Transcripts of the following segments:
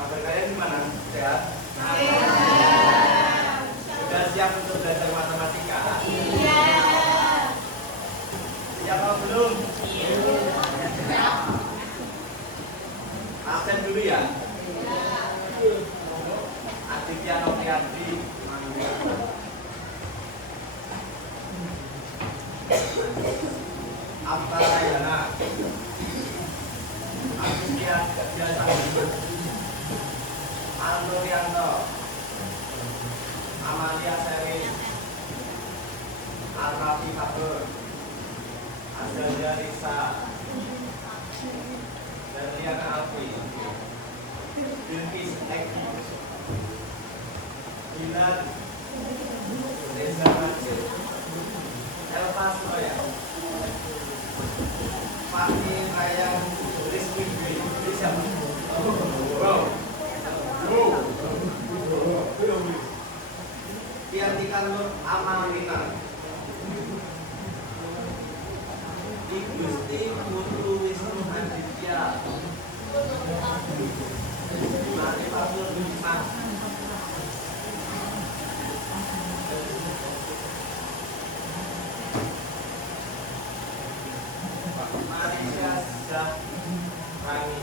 Kabar kalian gimana? Sehat? Sudah siap untuk belajar matematika? Iya. Siap atau belum? Iya. Absen dulu ya? Iya. Aditya Noviadi Aptalayana Aditya Kerjasama Andorianto Amalia Seri Arnafi Kabur Azalia Risa Daliana Alfi Bilkis Eki Dilan Reza Majid Elva Surya Fahmi Rayyan Rizky Dwi siapa? Tiantika Nur Amalina Igusti Putu Wisnu Aditya Marifatul Bima Maria Zahrani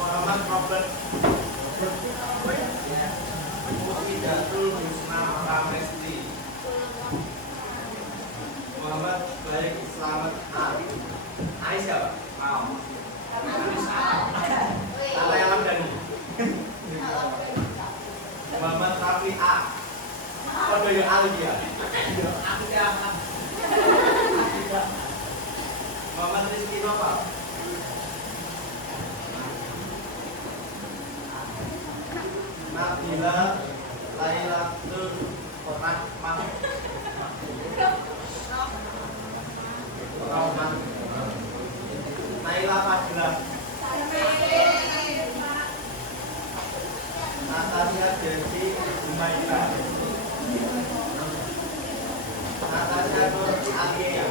Muhammad Robert Mufidatul Husna Pramesti Muhammad Baik Slamet Aisyah mau Alayaman Dani Muhammad Rafi A Kodoyo Aldia Muhammad Rizky Nova Nabila Lailatul Rahman Naila Fadila Natasha Devi Jumaira Natasha Nurti Alia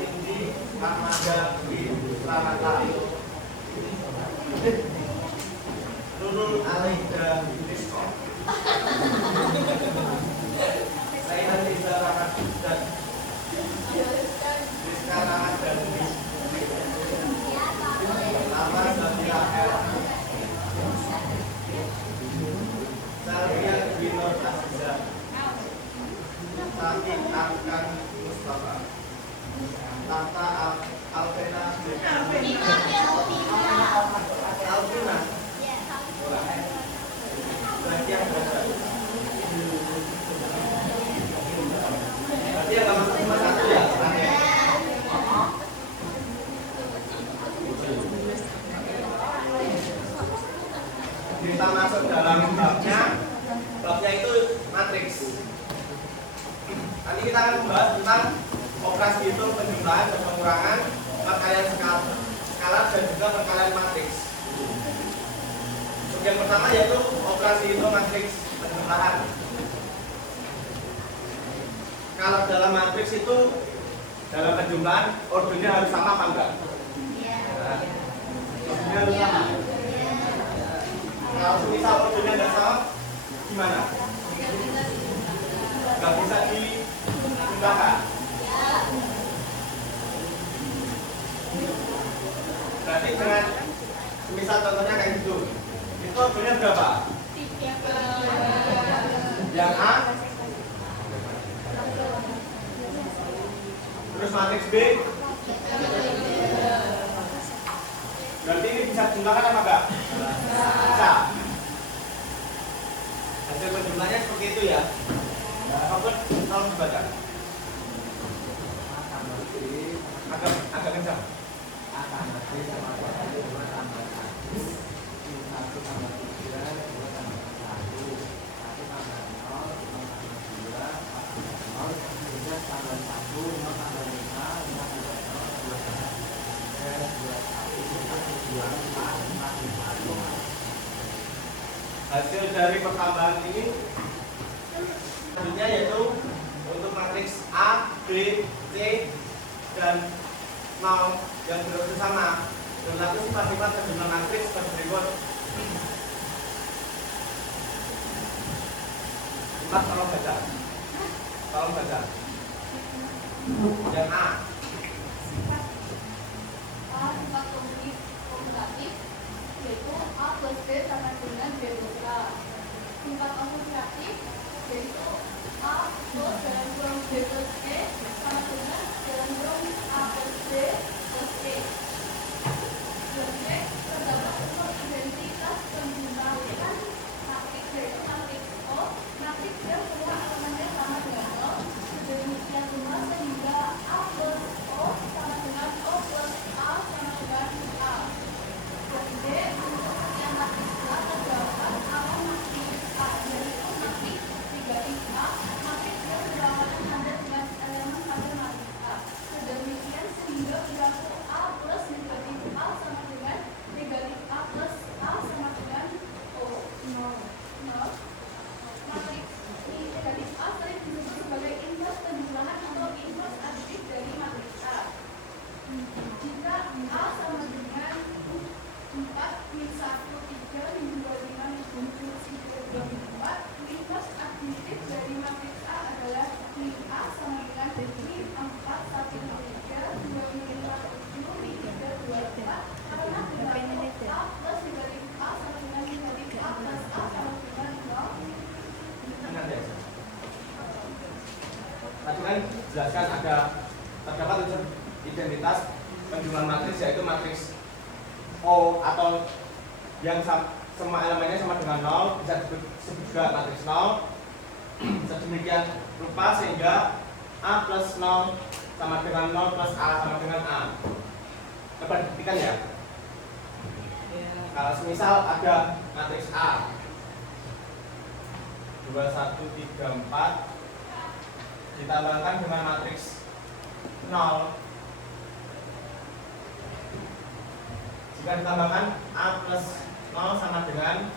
Indi Ahmada bin Ramata Nurul Alaida Rizko Raihan Riza Ramadan Rizka Ramadan Lama Zabila El Salvia Winor Aziza Tati Arkan Mustafa Tata Alvena Alvina Bagian berapa? Berarti yang masuk cuma satu ya? Kita masuk dalam babnya itu matriks. Nanti kita akan membahas tentang operasi hitung, penjumlahan, dan pengurangan, perkalian skalar, dan juga perkalian matriks. Yang pertama yaitu operasi hitung matriks penjumlahan. Kalau dalam matriks itu dalam penjumlahan ordernya harus sama apa enggak? Ordernya harus sama. Kalau misal ordernya enggak sama, gimana? Enggak bisa dijumlahkan. Berarti dengan misal contohnya kayak gitu. Itu ordernya berapa? 3. Yang A. Terus matriks B. Berarti ini bisa dijumlahkan apa enggak? Bisa. Hasil penjumlahannya seperti itu ya. Apapun tolong dibaca. Agak kencang. A tambah B sama 2 kali 2 tambah 1 1 tambah 3 2 tambah hasil dari pertambahan ini selanjutnya yaitu untuk matriks A, B, C, dan 0 yang berlaku sama berlaku sifat-sifat sejumlah matriks seperti berikut. 4 tolong baca. Yang A. A sifat komutatif yaitu A plus B sama dengan B plus A. Sifat asosiatif yaitu A plus dalam kurung B plus C sama dengan dalam kurung A plus B plus C. Dan C terdapat unsur identitas penjumlahan matriks yaitu matriks O, matriks yang semua elemennya sama dengan 0 sedemikian rupa sehingga A plus O sama dengan O plus A sama dengan A. Dan D untuk yang matriks A terdapat awal matriks A yaitu matriks 3A, matriks yang berlawanan ada dengan elemen pada matriks A. Sedemikian sehingga berlaku A plus negatif A sama dengan negatif A plus A sama dengan O. 0. Matriks negatif A sering disebut sebagai invers penjumlahan atau invers additif dari matriks A. Jika A sama dengan 4 min 1, 3, min 2, 5, min 7, 3, 2, min 4, invers additif dari matriks A adalah min A sama dengan min 4, 1, min 3, 2, min 5, 7, min 3, 2, 4 karena berlaku A plus negatif A sama dengan negatif A plus A sama dengan 0. Ingat ya. Tadi kan jelaskan terdapat unsur identitas penjumlahan matriks yaitu matriks O atau yang semua elemennya sama dengan 0 bisa disebut juga matriks 0 sedemikian rupa sehingga A plus 0 sama dengan 0 plus A sama dengan A. Dapat dibuktikan ya. Kalau semisal ada matriks A 2, 1, 3, 4 ditambahkan dengan matriks 0, jika ditambahkan A plus 0 sama dengan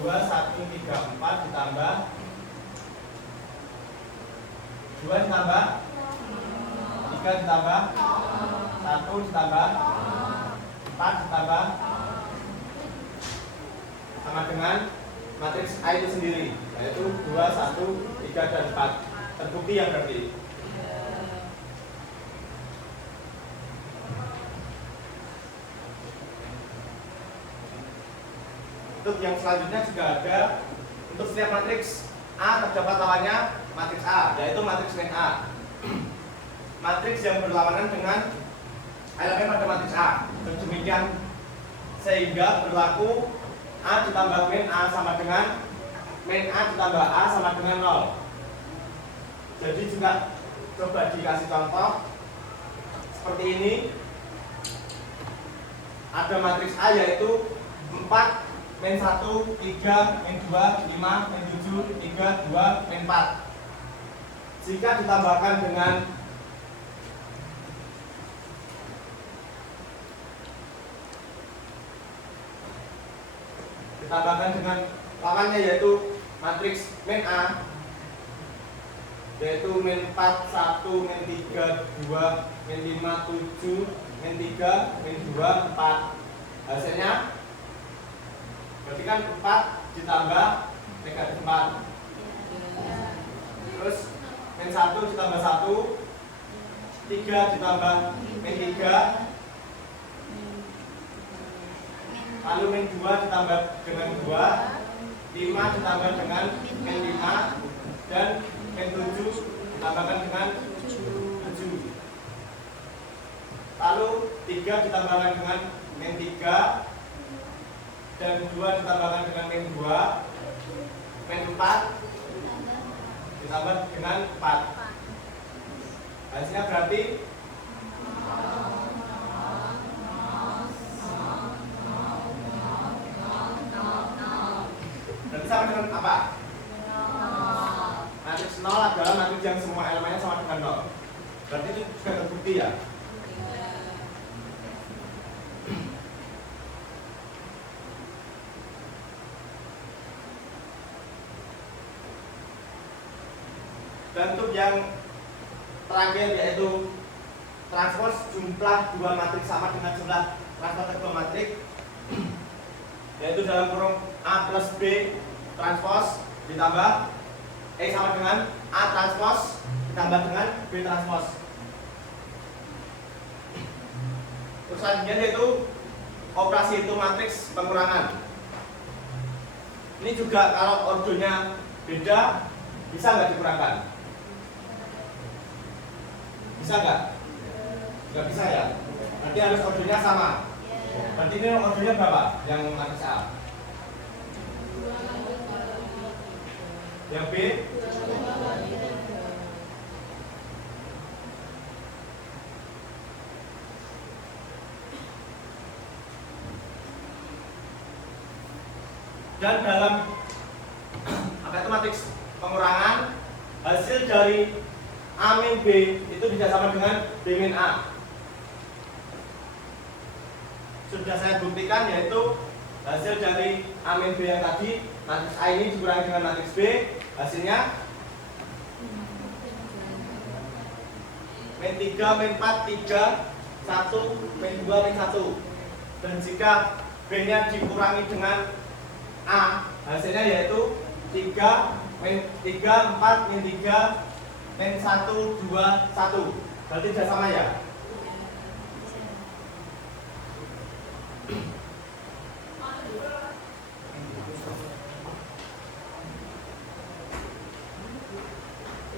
2, 1, 3, 4 ditambah 2 ditambah 3 ditambah 1 ditambah 4 ditambah sama dengan matriks A itu sendiri, yaitu 2, 1, 3, dan 4. Terbukti ya berarti. Untuk yang selanjutnya juga ada untuk setiap matriks A terdapat lawannya matriks A, yaitu matriks min A. Matriks yang berlawanan dengan elemen pada matriks A. Demikian sehingga berlaku A ditambah min A sama dengan min A ditambah A sama dengan 0. Jadi juga coba dikasih contoh seperti ini. Ada matriks A yaitu 4 min 1, 3, min 2, 5, min 7, 3, 2, min 4. Jika ditambahkan dengan lawannya yaitu matriks min A yaitu min 4, 1, min 3, 2, min 5, 7, min 3, min 2, 4. Hasilnya berarti kan 4 ditambah negatif 4. Terus min 1 ditambah 1, 3 ditambah min 3, lalu min 2 ditambah dengan 2, 5 ditambah dengan min 5, dan min 7 ditambahkan dengan 7. Lalu 3 ditambahkan dengan min 3, dan 2 ditambahkan dengan min 2, min 4 ditambah dengan 4. Hasilnya berarti sama dengan apa? Matriks 0 adalah matriks yang semua elemennya sama dengan 0. Berarti itu juga terbukti ya. Dan untuk yang terakhir yaitu transpose jumlah dua matriks sama dengan jumlah transpose kedua matriks, yaitu dalam kurung A plus B transpose ditambah E sama dengan A transpose ditambah dengan B transpose. Terus selanjutnya yaitu operasi hitung matriks pengurangan. Ini juga kalau ordonya beda bisa nggak dikurangkan? Bisa nggak? Nggak bisa ya? Berarti harus ordonya sama. Berarti ini ordonya berapa? Yang matriks A? Yang B? Dan dalam apa itu matriks pengurangan, hasil dari A min B itu bisa sama dengan B min A. Sudah saya buktikan, yaitu hasil dari A min B yang tadi, matriks A ini dikurangi dengan matriks B, hasilnya min 3, min 4, 3, 1, min 2, min 1. Dan jika B nya dikurangi dengan A, hasilnya yaitu 3, min 3, 4, min 3, min 1, 2, 1. Berarti sudah sama ya?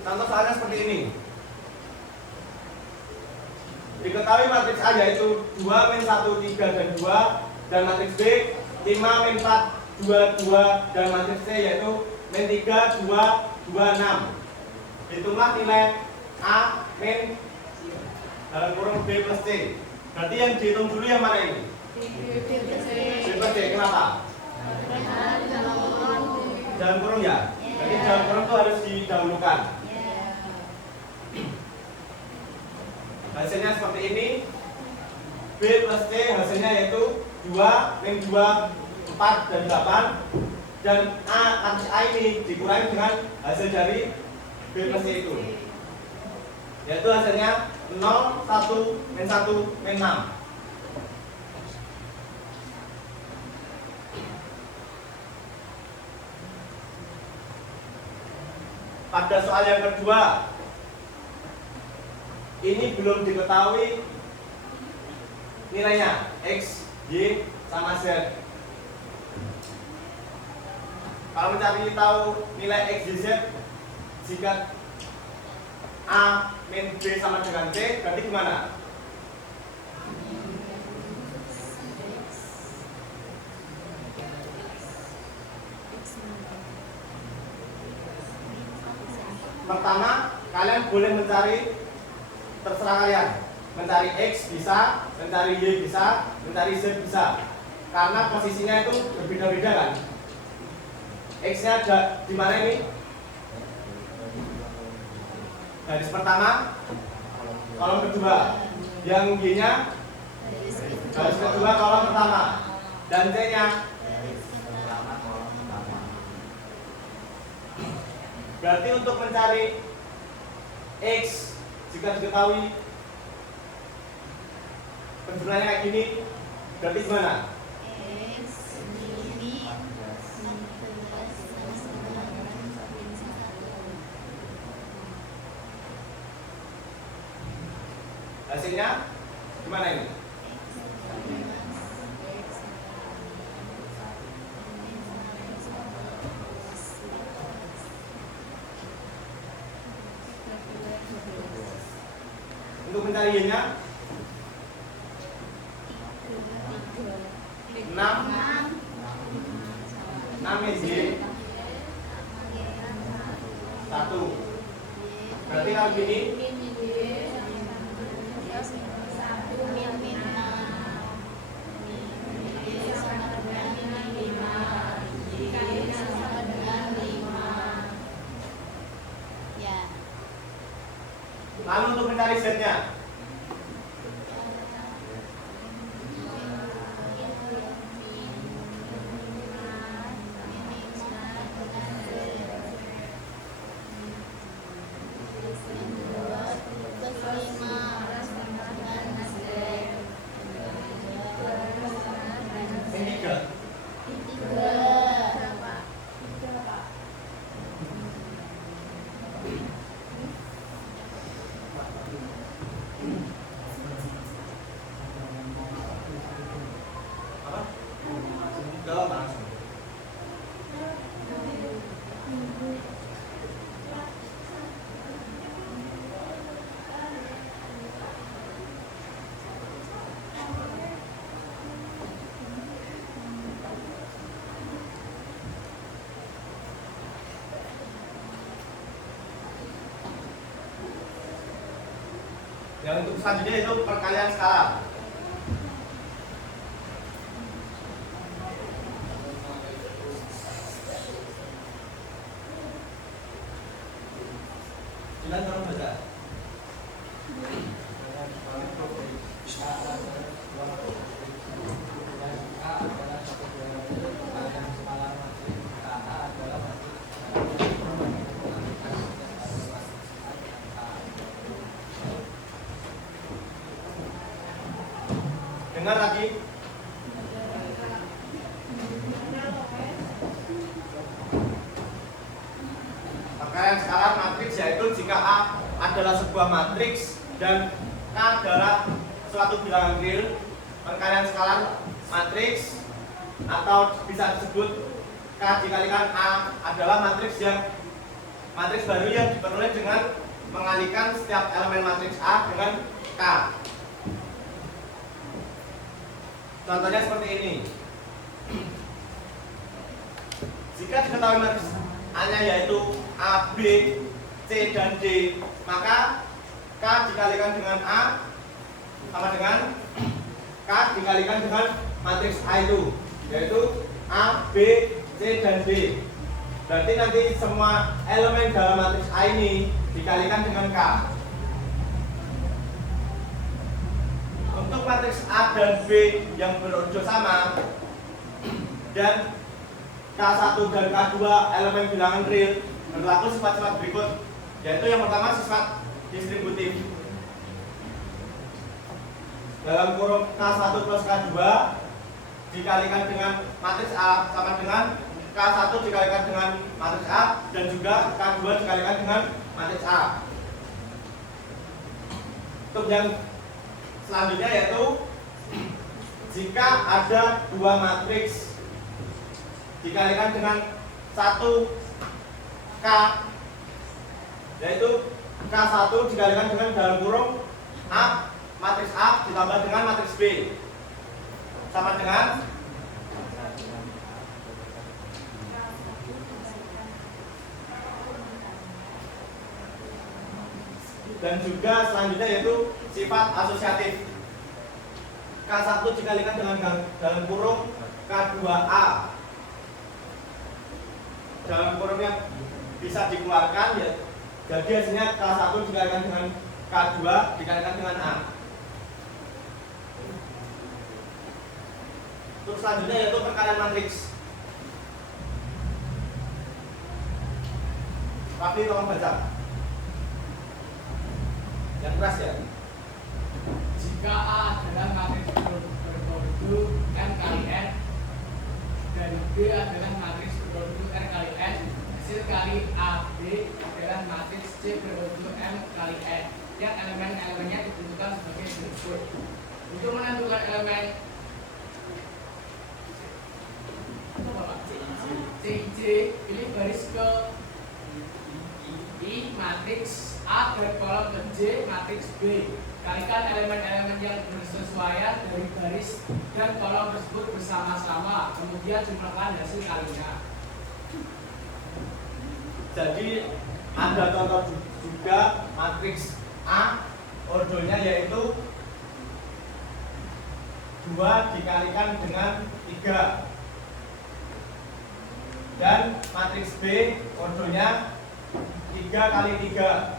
Contoh soalnya seperti ini. Diketahui matriks A yaitu 2, min 1, 3, dan 2, dan matriks B 5, min 4, 2, 2, dan matriks C yaitu min 3, 2, 2, 6. Hitunglah nilai A min dalam kurung B plus C. Berarti yang dihitung dulu yang mana ini? B plus C. Kenapa? Dalam kurung ya? Jadi dalam kurung itu harus didahulukan. Hasilnya seperti ini. B plus C hasilnya yaitu 2, min 2, 4, dan 8. Dan matriks A ini dikurangi dengan hasil dari B plus C itu, yaitu hasilnya 0, 1, min 1, min 6. Pada soal yang kedua, ini belum diketahui nilainya X, Y, sama Z. Kalau mencari tahu nilai X, Y, Z, jika A min B sama dengan C, berarti gimana? Pertama, kalian boleh mencari, terserah kalian, mencari X bisa, mencari Y bisa, mencari Z bisa, karena posisinya itu berbeda-beda kan. X-nya ada di mana ini? Garis pertama, kolom kedua. Yang Y-nya garis kedua, kolom pertama. Dan C-nya berarti untuk mencari X, jika diketahui penjumlahannya kayak gini, berarti gimana? Hasilnya gimana ini? Untuk mencari Y-nya 6 min Y 1. Berarti kalau gini lalu untuk mencari Z-nya Berapa? Apa? Jawab langsung. Yang untuk selanjutnya itu perkalian skala. Silakan tolong baca. Dengar lagi. Perkalian skala matriks yaitu jika A adalah sebuah matriks dan K adalah suatu bilangan real. Perkalian skala matriks atau bisa disebut K dikalikan A adalah matriks baru yang diperoleh dengan mengalihkan setiap elemen matriks A dengan K. Contohnya seperti ini. Jika diketahui matriks A-nya yaitu A, B, C, dan D, maka K dikalikan dengan A sama dengan K dikalikan dengan matriks A itu, yaitu A, B, C, dan D. Berarti nanti semua elemen dalam matriks A ini dikalikan dengan K. Untuk matriks A dan B yang berurut sama dan K1 dan K2 elemen bilangan real berlaku sifat-sifat berikut, yaitu yang pertama sifat distributif. Dalam kurung K1 plus K2 dikalikan dengan matriks A sama dengan K1 dikalikan dengan matriks A dan juga K2 dikalikan dengan matriks A. Untuk yang selanjutnya yaitu jika ada dua matriks dikalikan dengan satu K, yaitu K1 dikalikan dengan dalam kurung A, matriks A ditambah dengan matriks B sama dengan dan juga selanjutnya yaitu sifat asosiatif. K1 dikalikan dengan dalam kurung K2A dalam kurung yang bisa dikeluarkan, ya, jadi hasilnya K1 dikalikan dengan K2 dikalikan dengan A. Terus selanjutnya yaitu perkalian matriks. Tapi tolong baca yang keras ya. Jika A adalah matriks berproduk M kali N dan B adalah matriks berproduk R kali N, hasil kali AB adalah matriks C berproduk M kali N yang elemen-elemennya ditentukan sebagai berikut. Untuk menentukan elemen CIJ, pilih baris ke I matriks A dan kolom ke J matriks B. Kalikan elemen-elemen yang bersesuaian dari baris dan kolom tersebut bersama-sama, kemudian jumlahkan hasil kalinya. Jadi ada contoh juga matriks A, ordonya yaitu 2 dikalikan dengan 3, dan matriks B ordonya 3 kali 3.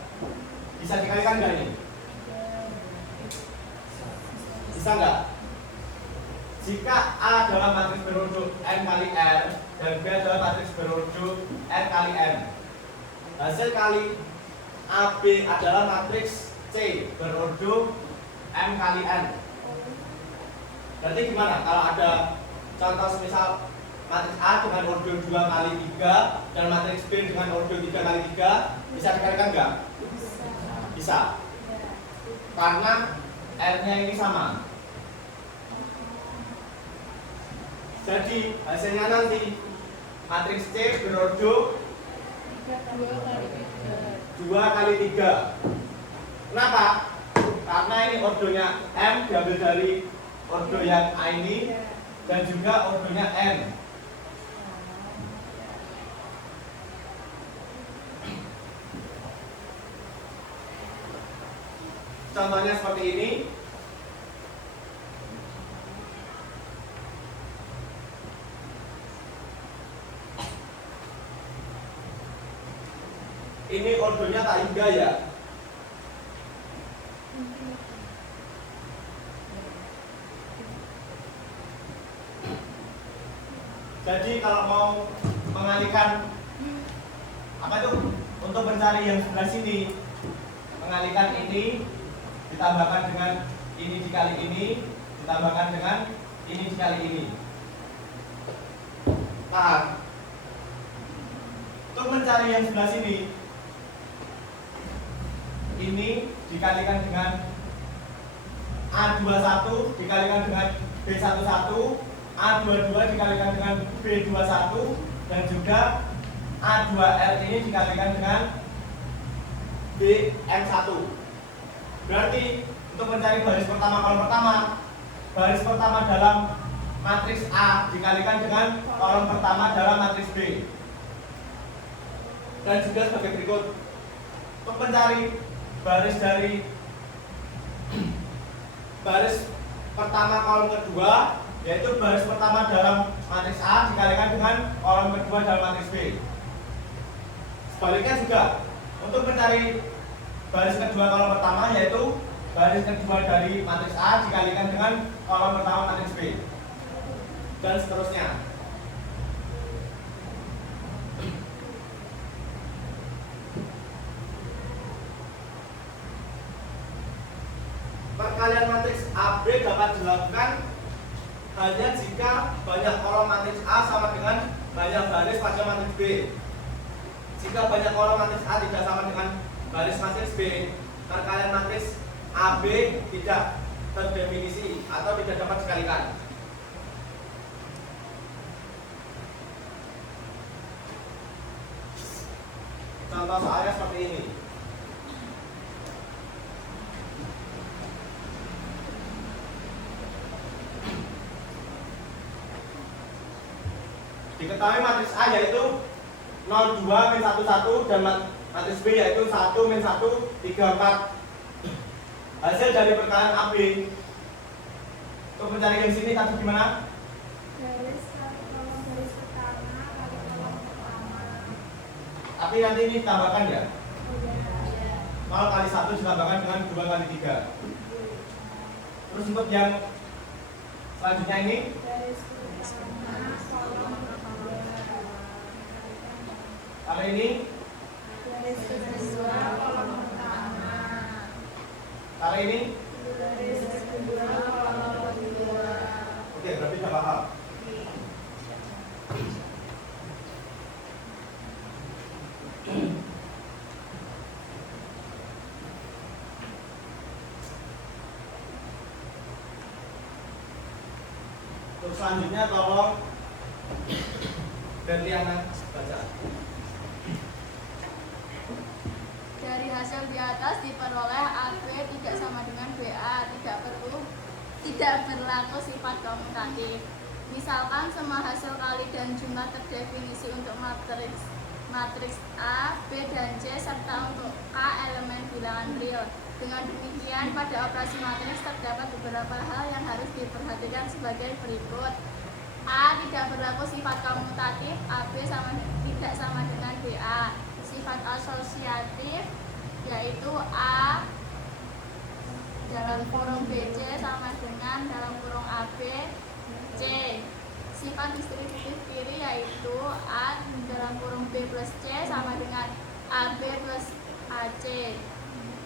Bisa dikalikan nggak ini? Bisa nggak? Jika A adalah matriks berurut M kali R dan B adalah matriks berurut R kali M, hasil kali AB adalah matriks C berurut M kali N. Berarti gimana kalau ada contoh misal matriks A dengan ordo 2 kali 3 dan matriks B dengan ordo 3 kali 3 bisa dikalikan enggak? Bisa. Karena R-nya ini sama. Jadi hasilnya nanti matriks C berordo 2 kali 3. Kenapa? Karena ini ordonya M diambil dari ordo yang A ini dan juga ordonya N. Contohnya seperti ini. Ini ordonya tak hingga ya. Jadi kalau mau mengalihkan apa itu untuk mencari yang sebelah sini, mengalihkan ini ditambahkan dengan ini dikali ini ditambahkan dengan ini dikali ini. Nah, untuk mencari yang sebelah sini, ini dikalikan dengan A21 dikalikan dengan B11, A22 dikalikan dengan B21 dan juga A2R ini dikalikan dengan BM1. Berarti untuk mencari baris pertama kolom pertama, baris pertama dalam matriks A dikalikan dengan kolom pertama dalam matriks B. Dan juga sebagai berikut. Untuk mencari baris dari baris pertama kolom kedua, yaitu baris pertama dalam matriks A dikalikan dengan kolom kedua dalam matriks B. Sebaliknya juga, untuk mencari baris kedua kolom pertama, yaitu baris kedua dari matriks A dikalikan dengan kolom pertama matriks B, dan seterusnya. Perkalian matriks AB dapat dilakukan hanya jika banyak kolom matriks A sama dengan banyak baris pada matriks B. Jika banyak kolom matriks A tidak sama dengan baris matriks B, perkalian matriks AB tidak terdefinisi atau tidak dapat dikalikan. Contoh soalnya seperti ini. Diketahui matriks A yaitu 0, 2, min 1, 1 dan matriks B yaitu 1, min 1, 3, 4. Hasil dari perkalian AB untuk mencari yang sini tadi gimana? Baris kali kolom baris pertama kali kolom pertama. Tapi nanti ini tambahkan ya. Oh ya. 0 kali 1 ditambahkan dengan 2 kali 3. Terus untuk yang selanjutnya ini Baris pertama kolom kedua. kalau ini Baris kedua kolom pertama. kalau ini. Baris kedua kolom kedua. Oke, berarti sudah paham. Untuk selanjutnya tolong Berliana baca. Dari hasil di atas diperoleh AB tidak sama dengan BA, tidak berlaku sifat komutatif. Misalkan semua hasil kali dan jumlah terdefinisi untuk matriks A, B, dan C serta untuk K elemen bilangan real. Dengan demikian, pada operasi matriks terdapat beberapa hal yang harus diperhatikan sebagai berikut. A tidak berlaku sifat komutatif, AB tidak sama dengan BA. Sifat asosiatif yaitu A dalam kurung BC sama dengan dalam kurung AB C. Sifat distributif kiri yaitu A dalam kurung B plus C sama dengan AB plus AC.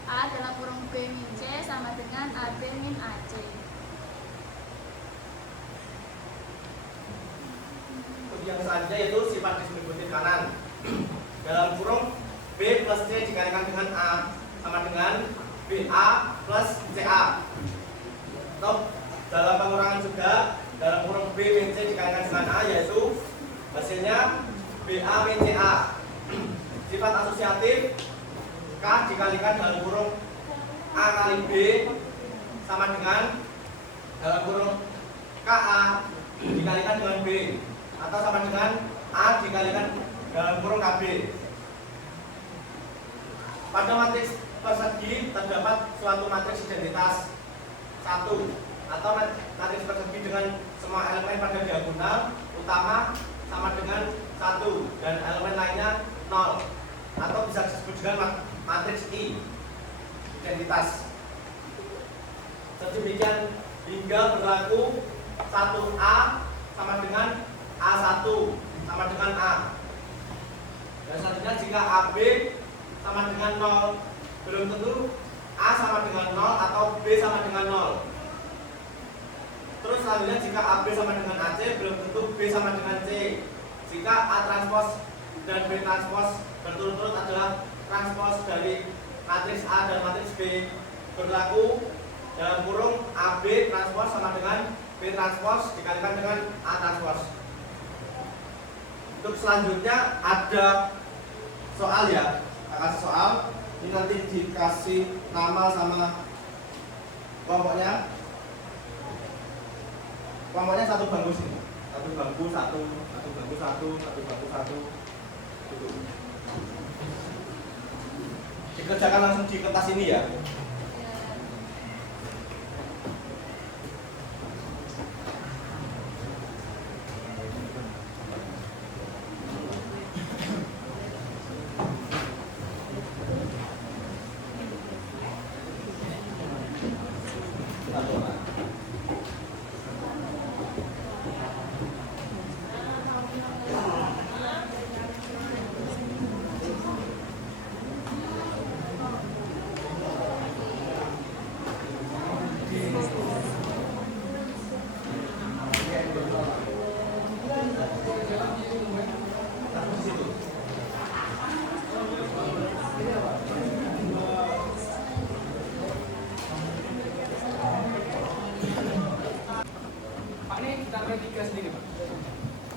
A dalam kurung B min C sama dengan AB min AC. yang selanjutnya yaitu sifat distributif kanan. Dalam kurung B plus C dikalikan dengan A sama dengan BA plus CA. Atau dalam pengurangan juga dalam kurung B min C dikalikan dengan A yaitu hasilnya BA min CA. Sifat asosiatif K dikalikan dalam kurung A kali B sama dengan dalam kurung KA dikalikan dengan B atau sama dengan A dikalikan dalam kurung KB. Pada matriks persegi terdapat suatu matriks identitas 1 atau matriks persegi dengan semua elemen pada diagonal utama sama dengan 1 dan elemen lainnya 0 atau bisa disebut dengan matriks I identitas. Sedemikian hingga berlaku 1A sama dengan A1 sama dengan A. Dan selanjutnya jika AB sama dengan 0 belum tentu A sama dengan 0 atau B sama dengan 0. Terus selanjutnya jika AB sama dengan AC belum tentu B sama dengan C. Jika A transpos dan B transpos berturut-turut adalah transpos dari matriks A dan matriks B, berlaku dalam kurung AB transpos sama dengan B transpos dikalikan dengan A transpos. Untuk selanjutnya ada soal ya, kasih soal. Ini nanti dikasih nama sama kelompoknya. Kelompoknya satu bangku sini, satu bangku satu bangku satu bangku. Dikerjakan langsung di kertas ini ya.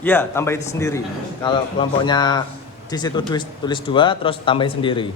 Ya, tambah itu sendiri. Kalau kelompoknya di situ tulis 2, terus tambahin sendiri.